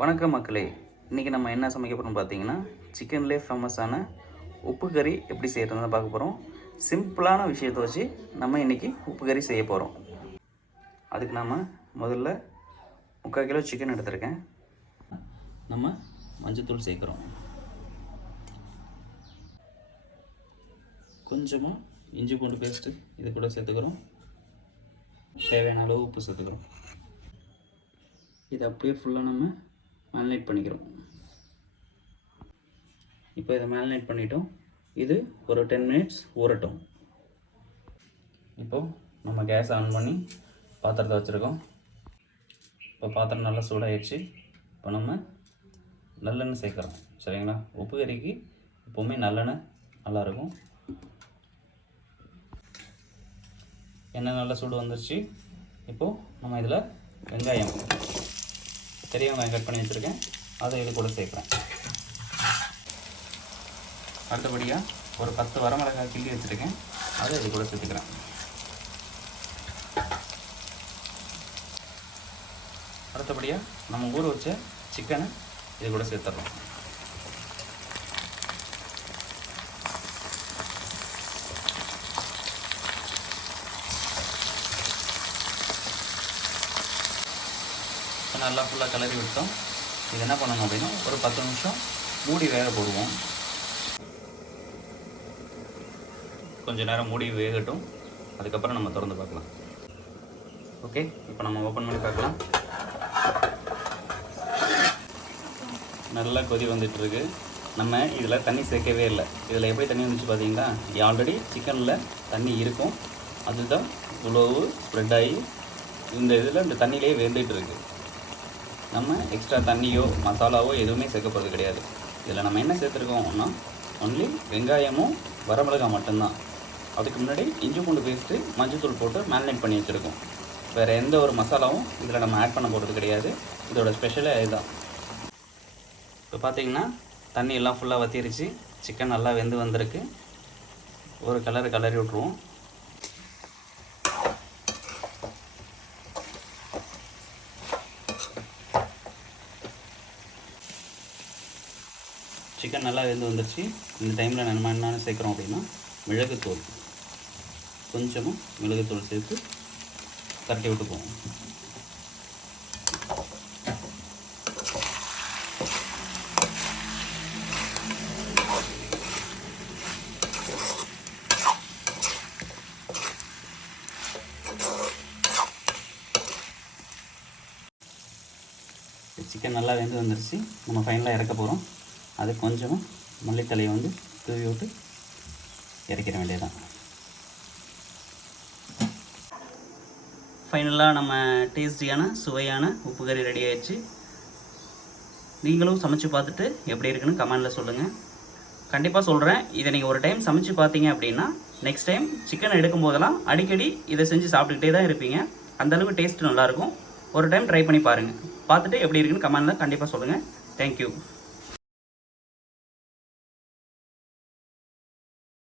வணக்கம் மக்களே, இன்றைக்கி நம்ம என்ன சமைக்க போகிறோம்னு பார்த்தீங்கன்னா, சிக்கன்லேயே ஃபேமஸான உப்பு கறி எப்படி செய்கிறதுன்னு தான் பார்க்க போகிறோம். சிம்பிளான விஷயத்தை வச்சு நம்ம இன்றைக்கி உப்பு கறி செய்ய போகிறோம். அதுக்கு நம்ம முதல்ல 3/4 கிலோ சிக்கன் எடுத்துருக்கேன். நம்ம மஞ்சத்தூள் சேர்க்குறோம். கொஞ்சமாக இஞ்சி பூண்டு பேஸ்ட்டு இது கூட சேர்த்துக்கிறோம். தேவையான அளவு உப்பு சேர்த்துக்கிறோம். இதை அப்படியே ஃபுல்லாக நம்ம மேரினேட் பண்ணிக்கிறோம். இப்போ இதை மேரினேட் பண்ணிட்டோம். இது ஒரு 10 மினிட்ஸ் ஊறட்டும். இப்போது நம்ம கேஸ் ஆன் பண்ணி பாத்திரத்தை வச்சுருக்கோம். இப்போ பாத்திரம் நல்லா சூடாகிடுச்சு. இப்போ நம்ம நல்லெண்ணெய் சேர்க்குறோம். சரிங்களா? உப்பு கறிக்கு எப்போவுமே நல்லெண்ணெய் நல்லாயிருக்கும். எண்ணெய் நல்லா சூடு வந்துருச்சு. இப்போது நம்ம இதில் வெங்காயம், பெரிய வெங்காயம் கட் பண்ணி வச்சுருக்கேன், அதை இது கூட சேர்க்குறேன். அடுத்தபடியாக ஒரு 10 வரமிளகாய் கிள்ளி வச்சுருக்கேன், அதை இது கூட சேர்த்துக்கிறேன். அடுத்தபடியாக நம்ம ஊற வச்ச சிக்கனை இது கூட சேர்த்துடலாம். நல்லா ஃபுல்லாக கிளறி விட்டோம். இது என்ன பண்ணணும் அப்படின்னா, ஒரு 10 நிமிஷம் மூடி வேக போடுவோம். கொஞ்சம் நேரம் மூடி வேகட்டும். அதுக்கப்புறம் நம்ம திறந்து பார்க்கலாம். ஓகே, இப்போ நம்ம ஓப்பன் பண்ணி பார்க்கலாம். நல்லா கொதி வந்துட்டுருக்கு. நம்ம இதில் தண்ணி சேர்க்கவே இல்லை. இதில் எப்படி தண்ணி வந்துச்சு பார்த்தீங்களா? ஆல்ரெடி சிக்கனில் தண்ணி இருக்கும். அதுதான் இவ்வளவு ஸ்ப்ரெட் ஆகி இந்த இதில் இந்த தண்ணியிலே வெந்துட்டு இருக்கு. நம்ம எக்ஸ்ட்ரா தண்ணியோ மசாலாவோ எதுவுமே சேர்க்க போகிறது கிடையாது. இதில் நம்ம என்ன சேர்த்துருக்கோம்னா, ஒன்லி வெங்காயமும் வரமிளகாய் மட்டும்தான். அதுக்கு முன்னாடி இஞ்சி பூண்டு பேஸ்ட்டு, மஞ்சத்தூள் போட்டு மேரினேட் பண்ணி வச்சுருக்கோம். வேறு எந்த ஒரு மசாலாவும் இதில் நம்ம ஆட் பண்ண போகிறது கிடையாது. இதோட ஸ்பெஷலே இதுதான். இப்போ பார்த்தீங்கன்னா தண்ணி எல்லாம் ஃபுல்லாக வற்றிருச்சு. சிக்கன் நல்லா வெந்து வந்திருக்கு. ஒரு கிளறி விட்ருவோம். சிக்கன் நல்லா வெந்து வந்துருச்சு. இந்த டைமில் நம்ம என்னென்ன சேர்க்குறோம் அப்படின்னா, மிளகுத்தூள், கொஞ்சமாக மிளகுத்தூள் சேர்த்து தட்டி விட்டுக்குவோம். சிக்கன் நல்லா வெந்து வந்துருச்சு. நம்ம ஃபைனலாக இறக்க போகிறோம். அது கொஞ்சமாக மல்லித்தலையை வந்து தூவி விட்டு இறக்கிற வேண்டியதுதான். ஃபைனலாக நம்ம டேஸ்டியான சுவையான உப்பு கறி ரெடி ஆயிடுச்சு. நீங்களும் சமைச்சு பார்த்துட்டு எப்படி இருக்குன்னு கமெண்டில் சொல்லுங்கள். கண்டிப்பாக சொல்கிறேன், இதை நீங்கள் ஒரு டைம் சமைச்சு பார்த்தீங்க அப்படின்னா நெக்ஸ்ட் டைம் சிக்கன் எடுக்கும் போதெல்லாம் அடிக்கடி இதை செஞ்சு சாப்பிட்டுக்கிட்டே தான் இருப்பீங்க. அந்தளவுக்கு டேஸ்ட்டு நல்லாயிருக்கும். ஒரு டைம் ட்ரை பண்ணி பாருங்கள். பார்த்துட்டு எப்படி இருக்குன்னு கமெண்டில் கண்டிப்பாக சொல்லுங்கள். தேங்க்யூ.